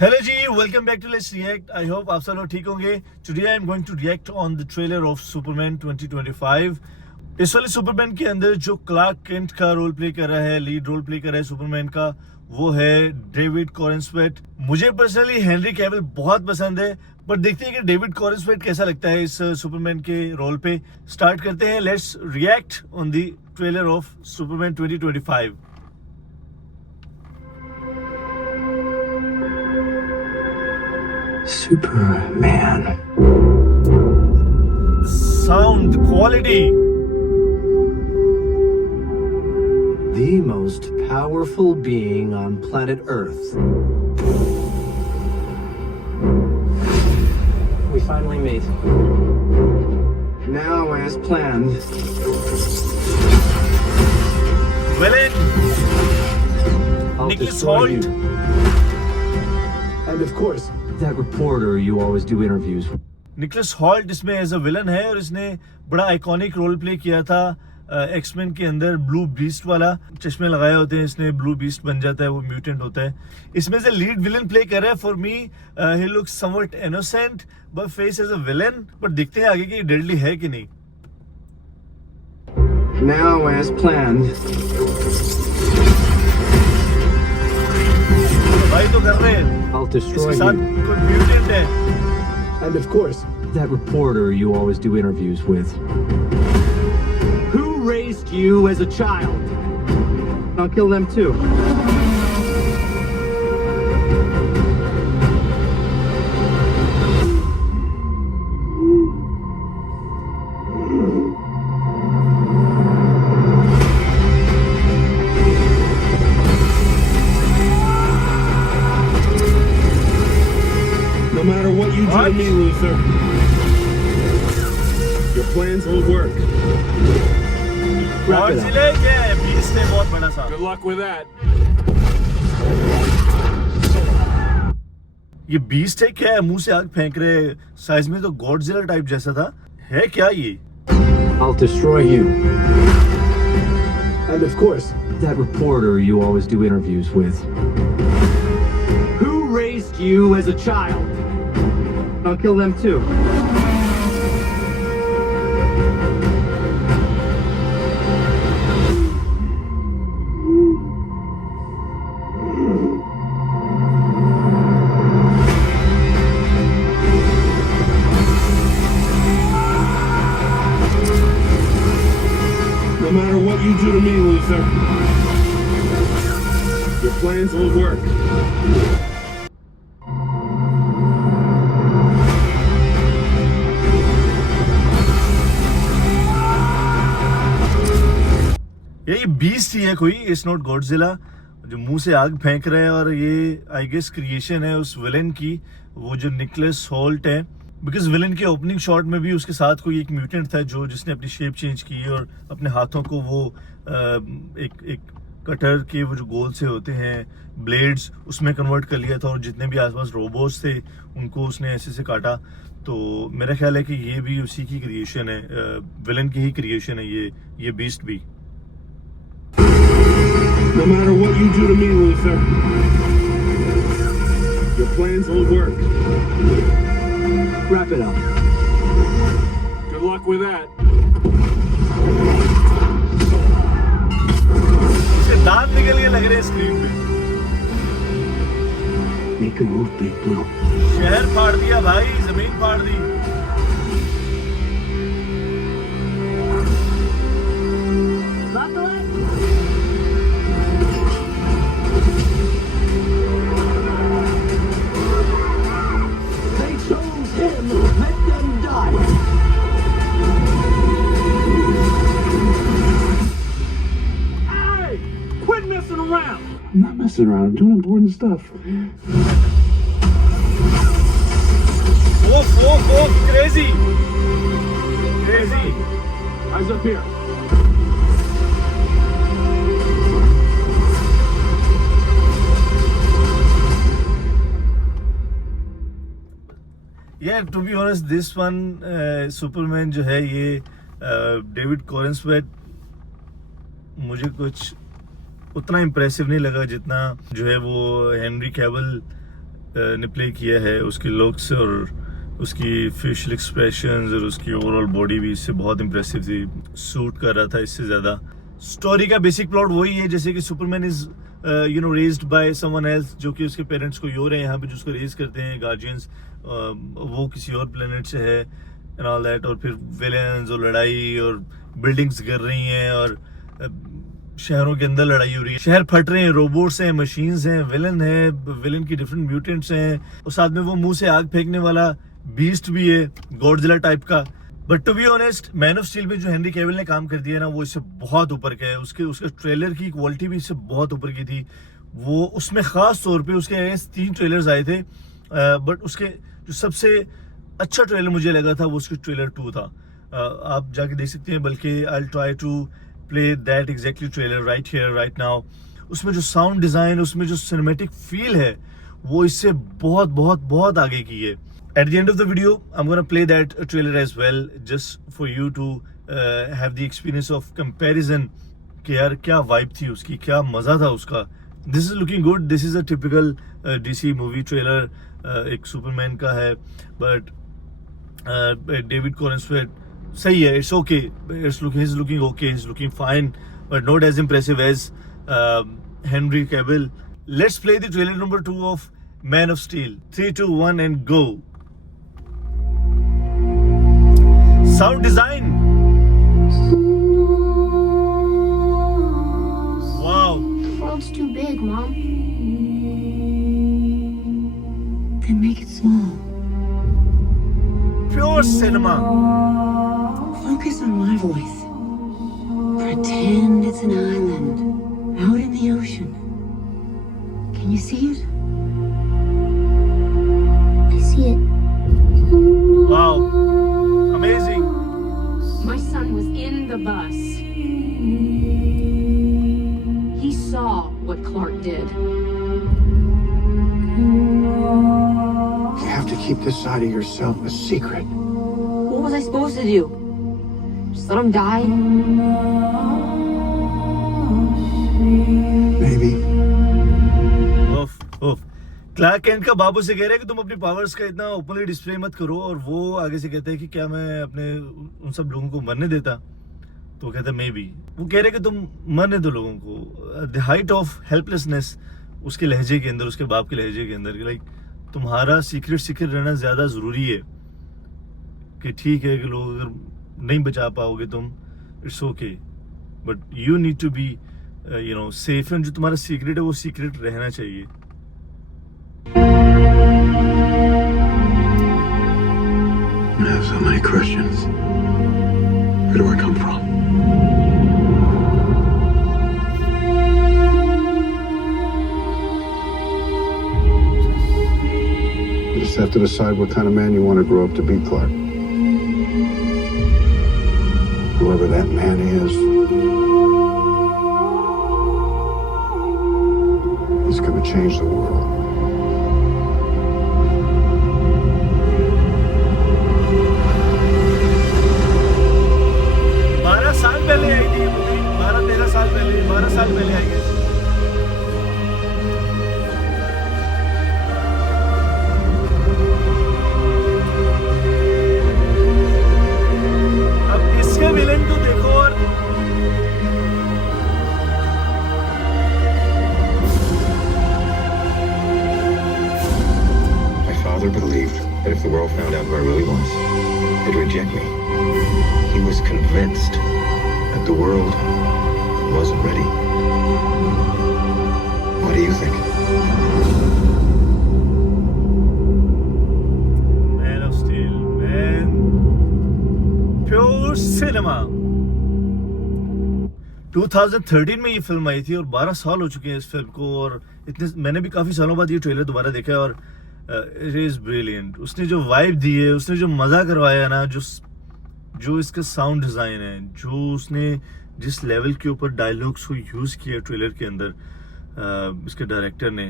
हेलो ji, welcome back to Let's React. I hope आप सब लोग ठीक होंगे। Today I am going to react on the trailer of Superman 2025। इस वाले सुपरमैन के अंदर जो क्लार्क केंट का रोल प्ले कर रहा है, लीड रोल प्ले कर रहा है सुपरमैन का, वो है डेविड कॉरेंस्वेट। मुझे पर्सनली हेनरी कैविल बहुत पसंद है, बट देखते हैं कि डेविड कॉरेंस्वेट कैसा लगता है इस सुपरमैन के रोल पे। स्टार्ट करते हैं, let's react on the trailer of Superman 2025। Superman. Sound quality. The most powerful being on planet Earth. We finally meet. Now, as planned. Villain. I'll Nicholas destroy Hoult. you. And of course, that reporter you always do interviews with. Nicholas Hoult इसमें as a villain है और इसने बड़ा iconic role play किया था एक्समैन के अंदर। Blue beast वाला चश्मे लगाए होते हैं इसने, ब्लू बीस्ट बन जाता है, वो म्यूटेंट होता है। इसमें से लीड विलन प्ले कर रहा है। For me he looks somewhat innocent but face as a villain, but देखते हैं आगे कि डेडली है कि नहीं। Now, as planned. भाई तो कर रहे हैं, I'll destroy इसके साथ you. कोई म्यूटेंट है। And of course, that reporter you always do interviews with. Who raised you as a child? I'll kill them too. No matter what you do What? to me, Luther, your plans will work. Wrap it up. Godzilla क्या है, बीस्ट है बहुत बड़ा सा। Good luck with that. ये बीस्ट है क्या है, मुंह से आग फेंक रहे, साइज में तो गॉडजिला टाइप जैसा था। है क्या ये? I'll destroy you. And of course, that reporter you always do interviews with. Who raised you as a child? I'll kill them too. No matter what you do to me, Luther, your plans will work. ये बीस्ट ही है कोई, it's not Godzilla जो मुंह से आग फेंक रहे हैं। और ये आई गेस क्रिएशन है उस विलन की, वो जो निकोलस हॉल्ट है। बिकॉज विलन के ओपनिंग शॉट में भी उसके साथ कोई एक म्यूटेंट था जो जिसने अपनी शेप चेंज की और अपने हाथों को वो एक कटर के वो जो गोल से होते हैं ब्लेड्स, उसमें कन्वर्ट कर लिया था। और जितने भी आसपास रोबोट्स थे उनको उसने ऐसे से काटा। तो मेरा ख्याल है कि ये भी उसी की क्रिएशन है, विलन की ही क्रिएशन है ये बीस्ट भी। No matter what you do to me, Luther, your plans will work. Wrap it up. Good luck with that. इसके दांत निकल के लग रहे हैं स्क्रीन पे। Make a move, Big Blue. शहर फाड़ दिया भाई, जमीन फाड़ दी। They chose him. Let them die. Hey! Quit messing around! I'm not messing around. I'm doing important stuff. Of crazy crazy. Eyes up here. Yeah, to be honest, this one Superman जो है ये डेविड कॉरेंस्वेट मुझे कुछ उतना इम्प्रेसिव नहीं लगा जितना जो है वो हेनरी कैविल ने प्ले किया है, उसकी लुक्स और उसकी फेशियल एक्सप्रेशंस और उसकी ओवरऑल बॉडी भी इससे बहुत इंप्रेसिव थी, सूट कर रहा था इससे ज़्यादा। स्टोरी का बेसिक प्लॉट वही है, जैसे कि Superman is raised by someone else, जो कि उसके पेरेंट्स को योर है यहाँ पे जो उसको रेज करते हैं गार्जियंस, वो किसी और प्लेनेट से है एंड ऑल दैट। और फिर विलेन्स और लड़ाई और बिल्डिंग्स गिर रही हैं और शहरों के अंदर लड़ाई हो रही है, शहर फट रहे हैं, रोबोट्स हैं, मशीन्स हैं, विलन की डिफरेंट म्यूटेंट्स हैं, और साथ में वो मुंह से आग फेंकने वाला बीस्ट भी है गॉडजिला टाइप का। But to be honest, Man of Steel में जो हेनरी कैविल ने काम कर दिया ना, वो इससे बहुत ऊपर का है। उसके ट्रेलर की क्वालिटी भी इससे बहुत ऊपर की थी। वो उसमें खास तौर पे उसके 3 ट्रेलर्स आए थे, बट उसके जो सबसे अच्छा ट्रेलर मुझे लगा था वो उसके ट्रेलर 2 था। आप जाके देख सकते हैं, बल्कि I will try to play that exactly trailer right here right now. उसमें जो साउंड डिजाइन, उसमें जो सिनेमैटिक फील है, वो इससे बहुत बहुत बहुत आगे की है। At the end of the video, I'm going to play that trailer as well, just for you to have the experience of comparison कि यार क्या vibe थी उसकी, क्या मज़ा था उसका। This is looking good. This is a typical DC movie trailer, एक सुपरमैन का है, but डेविड कॉरेंस्वेट सही है, it's okay, he's looking okay, he's looking fine, but not as impressive as Henry Cavill. Let's play the trailer number 2 of Man of Steel. 3, 2, 1 and go. Sound design. Wow. The world's too big, Mom. Then make it small. Pure cinema. Focus on my voice. Pretend it's an island out in the ocean. Can you see it? I see it. Wow. Amazing. My son was in the bus. He saw what Clark did. You have to keep this side of yourself a secret. What was I supposed to do? Just let him die? Maybe. Of Clark Kent का बाबू से कह रहा है कि तुम अपनी पावर्स का इतना ओपनली डिस्प्ले मत करो, और वो आगे से कहता है कि क्या मैं अपने उन सब लोगों को मरने देता, तो वो कहता है मे बी। वो कह रहे हैं कि तुम मरने दो लोगों को। द हाइट ऑफ हेल्पलेसनेस उसके लहजे के अंदर, उसके बाप के लहजे के अंदर, लाइक तुम्हारा सीक्रेट रहना ज्यादा जरूरी है, कि ठीक है कि लोग अगर नहीं बचा पाओगे तुम, it's okay, but you need to be safe, and जो तुम्हारा सीक्रेट है वो सीक्रेट रहना चाहिए। I have so many questions. Where do I come from? You just have to decide what kind of man you want to grow up to be, Clark. Whoever that man is, he's going to change the world. पहले आई थी ये मूवी, 12-13 साल पहले, 12 साल पहले आई है। अब इसके विलेन को देखो, और My father believed that if the world found out who I really was, they'd reject me. He was convinced that the world wasn't ready. What do you think? Man of Steel, man. Pure cinema. 2013 में ये फिल्म आई थी, और 12 साल हो चुके हैं इस फिल्म को, और इतने मैंने भी काफी सालों बाद ये ट्रेलर दोबारा देखा है, और इट इज ब्रिलियंट। उसने जो वाइब दी है, उसने जो मजा करवाया ना, जो इसका साउंड डिजाइन है, जो उसने जिस लेवल के ऊपर डायलॉग्स को यूज किया ट्रेलर के अंदर, इसके डायरेक्टर ने,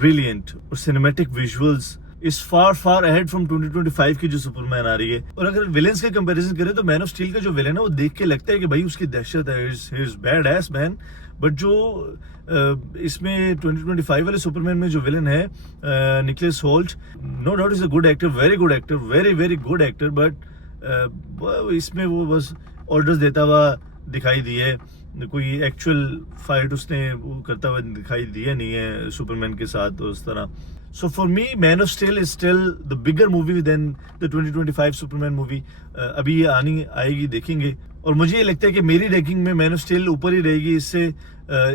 ब्रिलियंट। और cinematic visuals is far ahead from 2025 की जो सुपरमैन आ रही है। और अगर विलेंस का कंपैरिजन करें तो मैन ऑफ स्टील का जो विलेन है, वो देख के लगता है कि भाई उसकी दहशत है, he is bad ass man, but जो इसमें 2025 वाले सुपरमैन में जो विलन है Nicholas Hoult, no doubt is a good actor, very good actor, very very good actor, but इसमें वो बस ऑर्डर्स देता हुआ दिखाई दिए, कोई एक्चुअल फाइट उसने वो करता हुआ दिखाई दिया नहीं है सुपरमैन के साथ उस तरह. So for me, Man of Steel is still the bigger movie than the 2025 Superman movie. अभी ये आएगी देखेंगे, और मुझे ये लगता है कि मेरी रैंकिंग में मैन ऑफ स्टील ऊपर ही रहेगी इससे,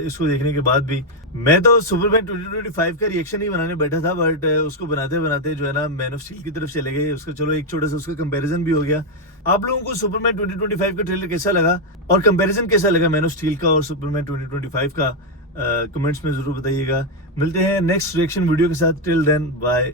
इसको देखने के बाद भी. मैं तो सुपरमैन 2025 का रिएक्शन ही बनाने बैठा था, बट उसको बनाते बनाते जो है ना मैन ऑफ स्टील की तरफ चले गए. उसका चलो एक छोटा सा उसका कंपैरिजन भी हो गया. आप लोगों को सुपरमैन 2025 का ट्रेलर कैसा लगा और कंपैरिजन कैसा लगा मैन ऑफ स्टील का और सुपरमैन 2025 का, कमेंट्स में जरूर बताइएगा. मिलते हैं नेक्स्ट रिएक्शन वीडियो के साथ. Till then bye.